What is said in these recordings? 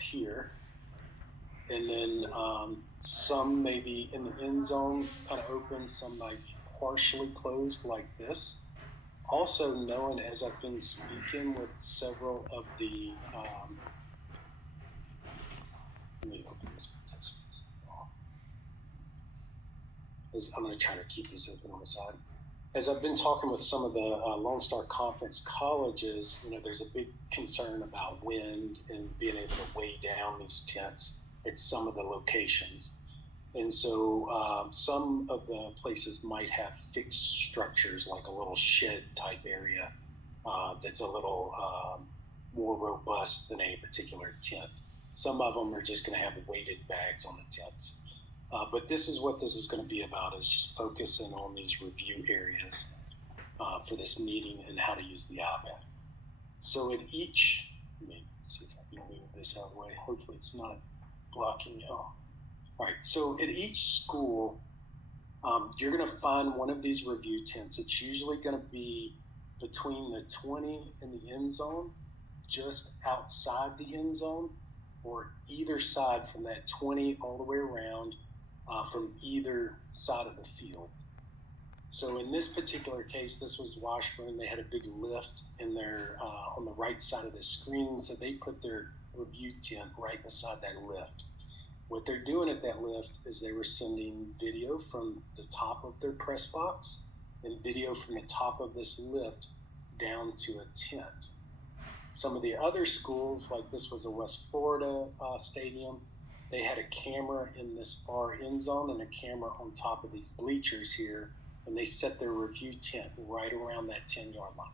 up here. And then some maybe in the end zone, kind of open, some might be partially closed like this. Also knowing, as I've been speaking with several of the, let me open this participants. I'm going to try to keep this open on the side. As I've been talking with some of the Lone Star Conference colleges, there's a big concern about wind and being able to weigh down these tents at some of the locations. And so some of the places might have fixed structures, like a little shed type area that's a little more robust than a particular tent. Some of them are just going to have weighted bags on the tents. But this is what this is going to be about, is just focusing on these review areas for this meeting and how to use the iPad. So at each, let me see if I can move this out of the way. Hopefully it's not blocking you. All right, so at each school, you're going to find one of these review tents. It's usually going to be between the 20 and the end zone, just outside the end zone, or either side from that 20 all the way around, from either side of the field. So in this particular case, this was Washburn. They had a big lift in their on the right side of the screen, so they put their review tent right beside that lift. What they're doing at that lift is they were sending video from the top of their press box and video from the top of this lift down to a tent. Some of the other schools, like this was a West Florida stadium, they had a camera in this far end zone and a camera on top of these bleachers here, and they set their review tent right around that 10-yard line.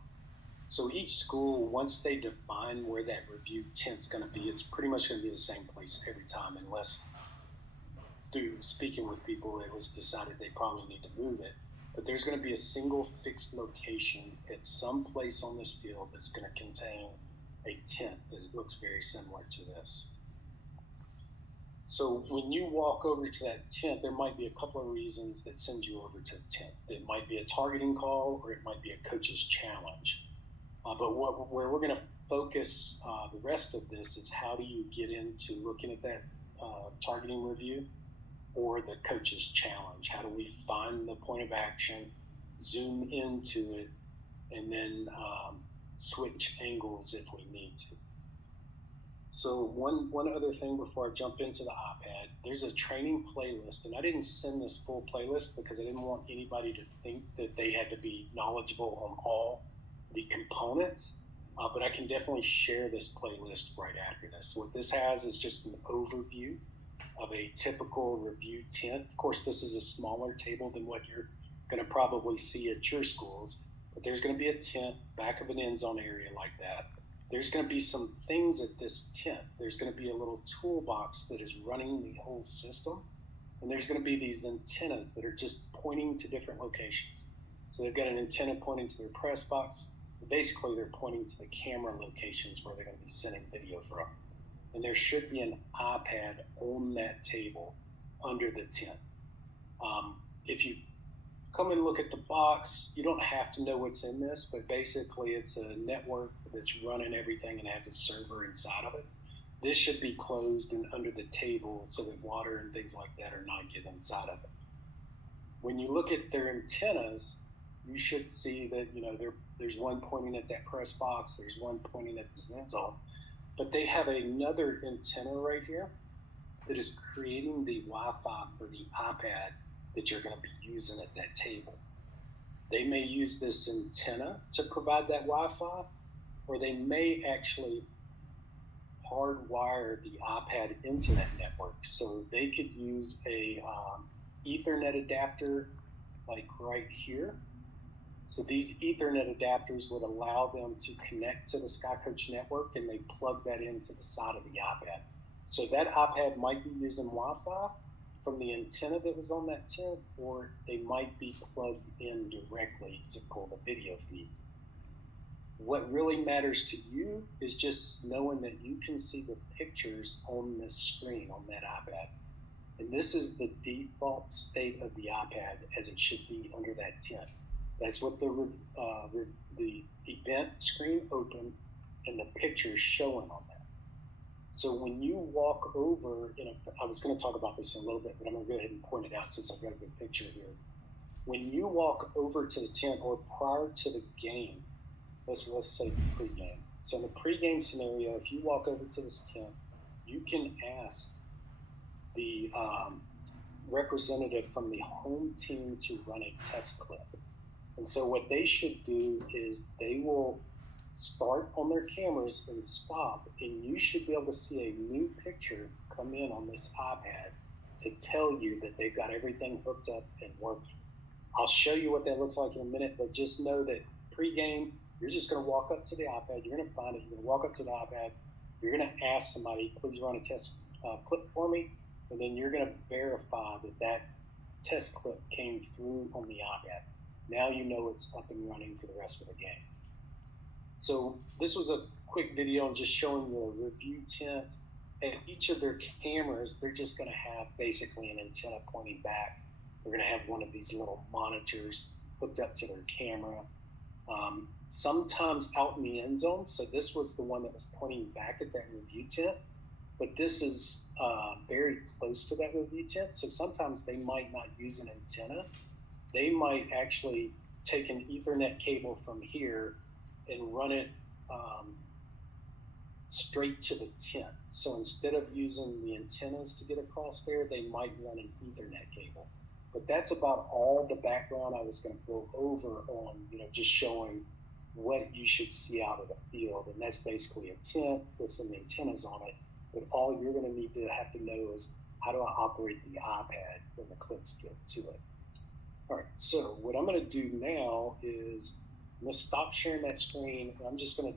So each school, once they define where that review tent's going to be, it's pretty much going to be the same place every time, unless through speaking with people, it was decided they probably need to move it. But there's going to be a single fixed location at some place on this field that's going to contain a tent that looks very similar to this. So when you walk over to that tent, there might be a couple of reasons that send you over to the tent. It might be a targeting call, or it might be a coach's challenge. But where we're going to focus the rest of this is, how do you get into looking at that targeting review or the coach's challenge? How do we find the point of action, zoom into it, and then switch angles if we need to? So one other thing before I jump into the iPad, there's a training playlist, and I didn't send this full playlist because I didn't want anybody to think that they had to be knowledgeable on all the components, but I can definitely share this playlist right after this. What this has is just an overview of a typical review tent. Of course, this is a smaller table than what you're going to probably see at your schools, but there's going to be a tent back of an end zone area like that. There's going to be some things at this tent. There's going to be a little toolbox that is running the whole system. And there's going to be these antennas that are just pointing to different locations. So they've got an antenna pointing to their press box. Basically, they're pointing to the camera locations where they're going to be sending video from. And there should be an iPad on that table under the tent. If you come and look at the box, you don't have to know what's in this, but basically it's a network that's running everything and has a server inside of it. This should be closed and under the table so that water and things like that are not getting inside of it. When you look at their antennas, you should see that there's one pointing at that press box, there's one pointing at the end zone, but they have another antenna right here that is creating the Wi-Fi for the iPad that you're going to be using at that table. They may use this antenna to provide that Wi-Fi, or they may actually hardwire the iPad into that network. So they could use a Ethernet adapter like right here. So these Ethernet adapters would allow them to connect to the SkyCoach network, and they plug that into the side of the iPad. So that iPad might be using Wi-Fi from the antenna that was on that tent, or they might be plugged in directly to pull the video feed. What really matters to you is just knowing that you can see the pictures on this screen on that iPad. And this is the default state of the iPad as it should be under that tent. That's what the event screen opened and the pictures showing on that. So when you walk over, I was going to talk about this in a little bit, but I'm going to go ahead and point it out since I've got a good picture here. When you walk over to the tent or prior to the game, let's say pregame. So in the pregame scenario, if you walk over to this tent, you can ask the representative from the home team to run a test clip. And so what they should do is they will start on their cameras and stop, and you should be able to see a new picture come in on this iPad to tell you that they've got everything hooked up and working. I'll show you what that looks like in a minute, but just know that pregame, you're just going to walk up to the iPad, you're going to find it, you're going to walk up to the iPad, you're going to ask somebody, please run a test clip for me, and then you're going to verify that that test clip came through on the iPad. Now you know it's up and running for the rest of the game. So this was a quick video just showing you a review tent. At each of their cameras, they're just going to have basically an antenna pointing back. They're going to have one of these little monitors hooked up to their camera. Sometimes out in the end zone, so this was the one that was pointing back at that review tent, but this is very close to that review tent, so sometimes they might not use an antenna. They might actually take an Ethernet cable from here and run it straight to the tent. So instead of using the antennas to get across there, they might run an Ethernet cable. But that's about all the background I was going to go over on, just showing what you should see out of the field. And that's basically a tent with some antennas on it. But all you're going to need to have to know is, how do I operate the iPad when the clips get to it? All right, so what I'm going to do now is I'm going to stop sharing that screen, and I'm just going to